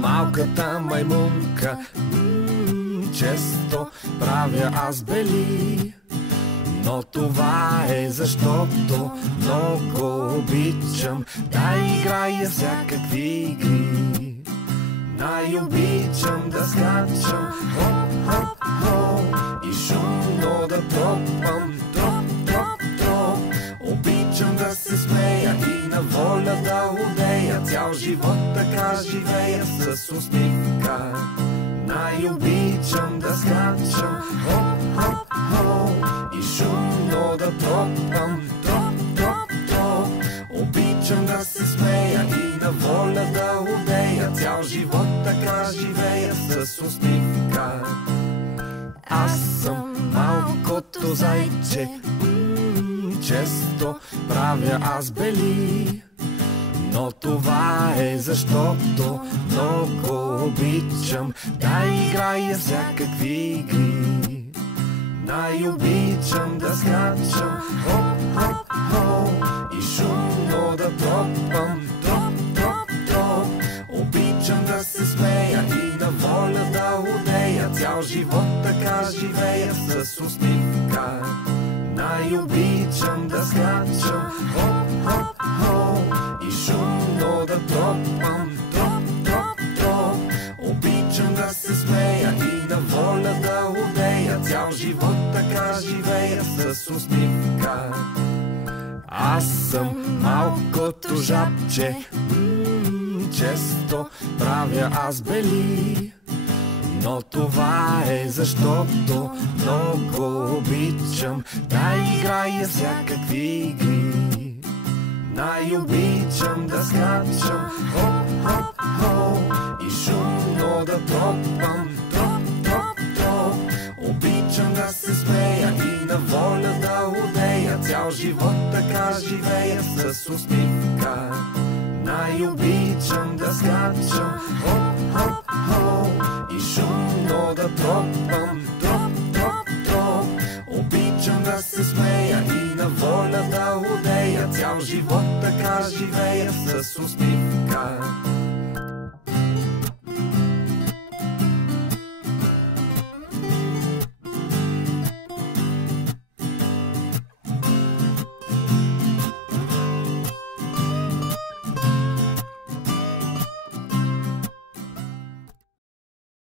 малката маймунка. Често правя аз бели, но това е защото много обичам да играя всякакви игри. Най-обичам да скачам хоп-хоп-хоп и шумно да тропам троп-троп-троп. Обичам да се смея и на воля да лудея, цял живот така живея с усмивка. Най-обичам да скачам хоп-хоп-хоп и шумно да тропам троп-троп-троп. Обичам да се смея и на воля да лудея, цял живот така живея с усмивка. Аз съм малкото зайче, често правя аз бели, но това е защото много обичам да играя всякакви игри. Най-обичам да скачам хоп-хоп-хоп и шумно да тропам троп-троп-троп. Обичам да се смея и на воля да лудея, цял живот така живея с усмивка. Най-обичам да скачам хоп-хоп-хоп и шумно да тропам троп-троп-троп. Обичам да се смея и на воля да лудея, цял живот така живея с усмивка. Аз съм малкото жабче, често правя аз бели, но това е защото много обичам да играя всякакви игри. Най-обичам да скачам хоп-хоп-хоп и шумно да тропам троп-троп-троп. Обичам да се смея и на воля да лудея, цял живот така живея с усмивка. Най-обичам да скачам хоп-хоп-хоп и шумно да тропам троп-троп-троп. Обичам да се смея и на воля да лудея, цял живот така живея с усмивка.